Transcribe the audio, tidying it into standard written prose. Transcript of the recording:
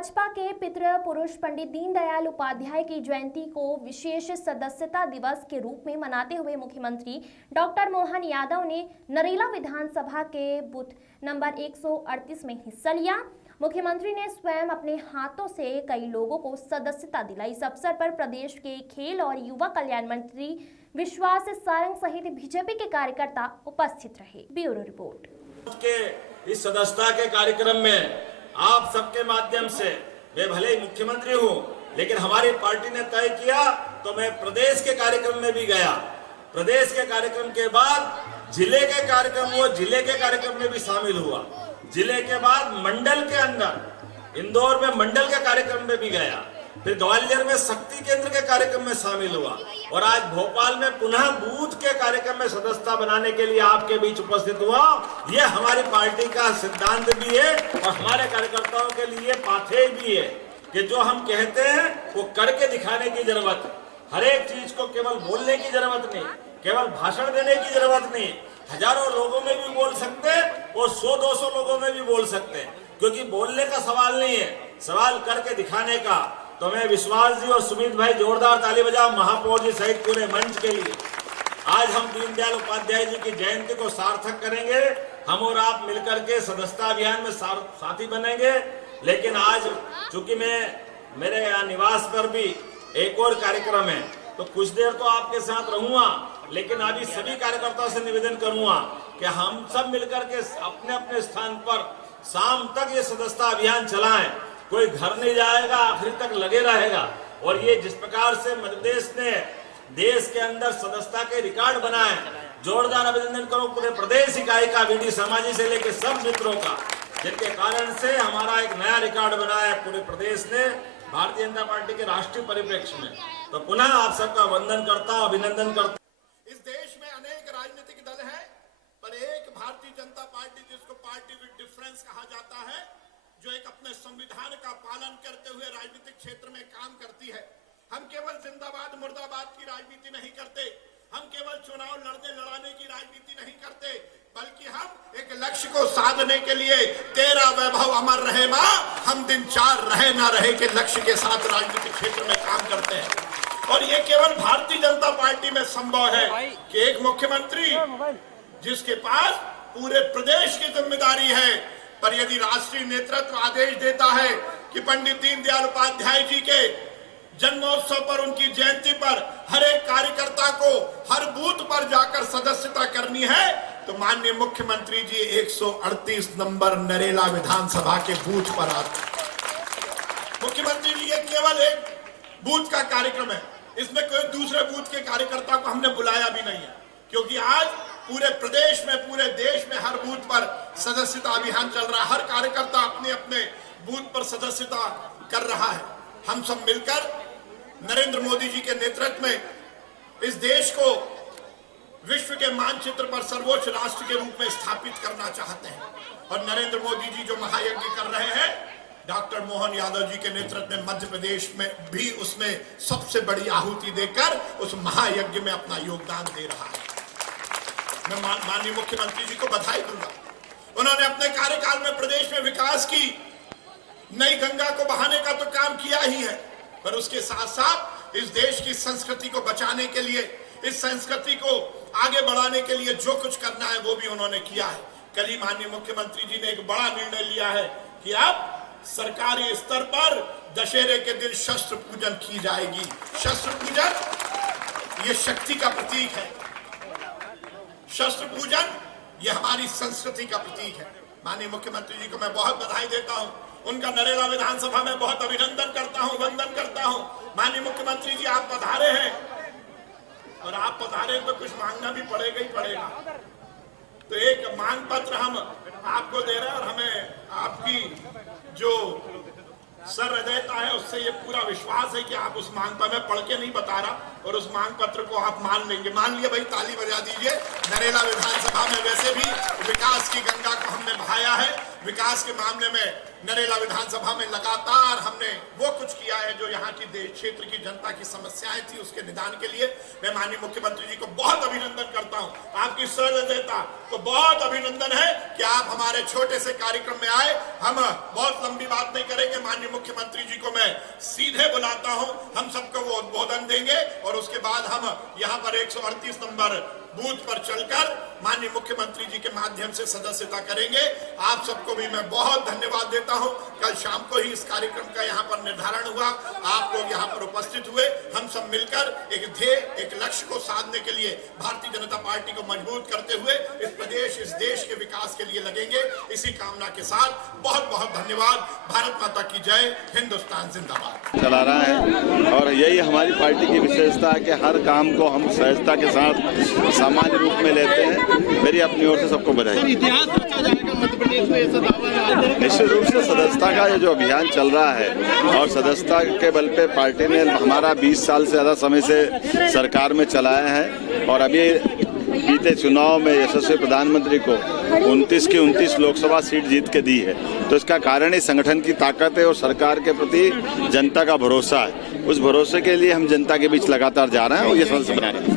भाजपा के पितृ पुरुष पंडित दीनदयाल उपाध्याय की जयंती को विशेष सदस्यता दिवस के रूप में मनाते हुए मुख्यमंत्री डॉक्टर मोहन यादव ने नरेला विधानसभा के बूथ नंबर 138 में हिस्सा लिया। मुख्यमंत्री ने स्वयं अपने हाथों से कई लोगों को सदस्यता दिलाई। इस अवसर पर प्रदेश के खेल और युवा कल्याण मंत्री विश्वास सारंग सहित बीजेपी के कार्यकर्ता उपस्थित रहे। Bureau report. इस सदस्यता के कार्यक्रम में आप सबके माध्यम से मैं भले ही मुख्यमंत्री हूं, लेकिन हमारी पार्टी ने तय किया तो मैं प्रदेश के कार्यक्रम में भी गया। प्रदेश के कार्यक्रम के बाद जिले के कार्यक्रम हुआ, जिले के कार्यक्रम में भी शामिल हुआ। जिले के बाद मंडल के अंदर इंदौर में मंडल के कार्यक्रम में भी गया, फिर ग्वालियर में शक्ति केंद्र के कार्यक्रम में शामिल हुआ और आज भोपाल में पुनः बूथ के कार्यक्रम में सदस्यता बनाने के लिए आपके बीच उपस्थित हुआ। ये हमारी पार्टी का सिद्धांत भी है और हमारे कार्यकर्ताओं के लिए पाथेय भी है कि जो हम कहते हैं वो करके दिखाने की जरूरत है। हर एक चीज को केवल बोलने की जरूरत नहीं, केवल भाषण देने की जरूरत नहीं। हजारों लोगों में भी बोल सकते हैं और 100-200 लोगों में भी बोल सकते हैं, क्योंकि बोलने का सवाल नहीं है, सवाल करके दिखाने का। तो मैं विश्वास जी और सुमित भाई जोरदार ताली बजाओ महापौर जी सहित पूरे मंच के लिए। आज हम दीनदयाल उपाध्याय जी की जयंती को सार्थक करेंगे। हम और आप मिलकर के सदस्यता अभियान में साथी बनेंगे। लेकिन आज चूंकि मेरे यहाँ निवास पर भी एक और कार्यक्रम है, तो कुछ देर तो आपके साथ रहूंगा, लेकिन अभी सभी कार्यकर्ताओं से निवेदन करूंगा कि हम सब मिलकर के अपने अपने स्थान पर शाम तक ये सदस्यता अभियान चलाएं। कोई घर नहीं जाएगा, आखिर तक लगे रहेगा। और ये जिस प्रकार से मध्य प्रदेश ने देश के अंदर सदस्यता के रिकॉर्ड बनाए, जोरदार अभिनंदन करो पूरे प्रदेश इकाई का, वीडी समाजी से लेकर सब मित्रों का, जिनके कारण से हमारा एक नया रिकॉर्ड बना है पूरे प्रदेश ने भारतीय जनता पार्टी के राष्ट्रीय परिप्रेक्ष्य में। तो पुनः आप सबका वंदन करता हूं, अभिनंदन करता हूं। इस देश में अनेक राजनीतिक दल हैं, पर एक भारतीय जनता पार्टी, जिसको पार्टी विद डिफरेंस कहा जाता है, जो एक अपने संविधान का पालन करते हुए राजनीतिक क्षेत्र में काम करती है। हम केवल जिंदाबाद मुर्दाबाद की राजनीति नहीं करते, हम केवल चुनाव लड़ाने की राजनीति नहीं करते, बल्कि हम एक लक्ष्य को साधने के लिए तेरा वैभव अमर रहे मां, हम दिन चार रहे ना रहे के लक्ष्य के साथ राजनीतिक क्षेत्र में काम करते हैं। और ये केवल भारतीय जनता पार्टी में संभव है कि एक मुख्यमंत्री जिसके पास पूरे प्रदेश की जिम्मेदारी है, पर यदि राष्ट्रीय नेतृत्व आदेश देता है कि पंडित दीनदयाल उपाध्याय जी के जन्मोत्सव पर, उनकी जयंती पर हर एक कार्यकर्ता को हर बूथ पर जाकर सदस्यता करनी है, तो माननीय मुख्यमंत्री जी 138 नंबर नरेला विधानसभा के बूथ पर आते। मुख्यमंत्री जी ये केवल एक बूथ का कार्यक्रम है, इसमें कोई दूसरे बूथ के कार्यकर्ता को हमने बुलाया भी नहीं है, क्योंकि आज पूरे प्रदेश में, पूरे देश में हर बूथ पर सदस्यता अभियान चल रहा है। हर कार्यकर्ता अपने अपने बूथ पर सदस्यता कर रहा है। हम सब मिलकर नरेंद्र मोदी जी के नेतृत्व में इस देश को विश्व के मानचित्र पर सर्वोच्च राष्ट्र के रूप में स्थापित करना चाहते हैं। और नरेंद्र मोदी जी जो महायज्ञ कर रहे हैं, डॉक्टर मोहन यादव जी के नेतृत्व में मध्य प्रदेश में भी उसमें सबसे बड़ी आहुति देकर उस महायज्ञ में अपना योगदान दे रहा है। मैं माननीय मुख्यमंत्री जी को बधाई दूंगा। उन्होंने अपने कार्यकाल में प्रदेश में विकास की, नई गंगा को बहाने का तो काम किया ही है, पर उसके साथ साथ इस देश की संस्कृति को बचाने के लिए, इस संस्कृति को आगे बढ़ाने के लिए जो कुछ करना है वो भी उन्होंने किया है। कल ही माननीय मुख्यमंत्री जी ने एक बड़ा निर्णय लिया है कि अब सरकारी स्तर पर दशहरे के दिन शस्त्र पूजन की जाएगी। शस्त्र पूजन ये शक्ति का प्रतीक है, शस्त्र पूजन ये हमारी संस्कृति का प्रतीक है। माननीय मुख्यमंत्री जी को मैं बहुत बधाई देता हूं, उनका नरेला विधानसभा में बहुत अभिनंदन करता हूं, वंदन करता हूं। माननीय मुख्यमंत्री जी आप पधारे हैं, और आप पधारे तो कुछ मांगना भी पड़ेगा ही पड़ेगा। तो एक मांग पत्र हम आपको दे रहे हैं, और हमें आपकी जो सहृदयता है उससे ये पूरा विश्वास है कि आप उस मांग पर, मैं पढ़ के नहीं बता रहा, और उस मांग पत्र को आप मान लेंगे। मान लिया भाई, ताली बजा दीजिए। नरेला विधानसभा में वैसे भी विकास की गंगा को हमने बहाया है। विकास के मामले में नरेला विधानसभा में लगातार हमने वो कुछ किया है जो यहाँ की देश क्षेत्र की जनता की समस्याएं थी, उसके निदान के लिए मैं माननीय मुख्यमंत्री जी को बहुत अभिनंदन करता हूँ। आपकी सहृदयता को बहुत अभिनंदन है कि आप हमारे छोटे से कार्यक्रम में आए। हम बहुत लंबी बात नहीं करेंगे, माननीय मुख्यमंत्री जी को मैं सीधे बुलाता हूँ, हम सबको वो उद्बोधन देंगे और उसके बाद हम यहाँ पर 138 नंबर बूथ पर चलकर माननीय मुख्यमंत्री जी के माध्यम से सदस्यता करेंगे। आप सबको भी मैं बहुत धन्यवाद देता हूं। कल शाम को ही इस कार्यक्रम का यहाँ पर निर्धारण हुआ, आप लोग यहाँ पर उपस्थित हुए। हम सब मिलकर एक ध्येय, एक लक्ष्य को साधने के लिए भारतीय जनता पार्टी को मजबूत करते हुए इस प्रदेश, इस देश के विकास के लिए लगेंगे। इसी कामना के साथ बहुत बहुत धन्यवाद। भारत माता की जय, हिंदुस्तान जिंदाबाद। चला रहा है और यही हमारी पार्टी की विशेषता है कि हर काम को हम सहजता के साथ सामान्य रूप में लेते हैं। मेरी अपनी ओर से सबको बधाई। इतिहास रचा जाएगा मध्य प्रदेश में, ऐसा दावा है। निश्चित रूप से सदस्यता का ये जो अभियान चल रहा है और सदस्यता के बल पे पार्टी ने हमारा 20 साल से ज्यादा समय से सरकार में चलाया है और अभी बीते चुनाव में यशस्वी प्रधानमंत्री को 29 की 29 लोकसभा सीट जीत के दी है। तो इसका कारण ही संगठन की ताकत है और सरकार के प्रति जनता का भरोसा है। उस भरोसे के लिए हम जनता के बीच लगातार जा रहे हैं और ये सदस्य बना रहे हैं।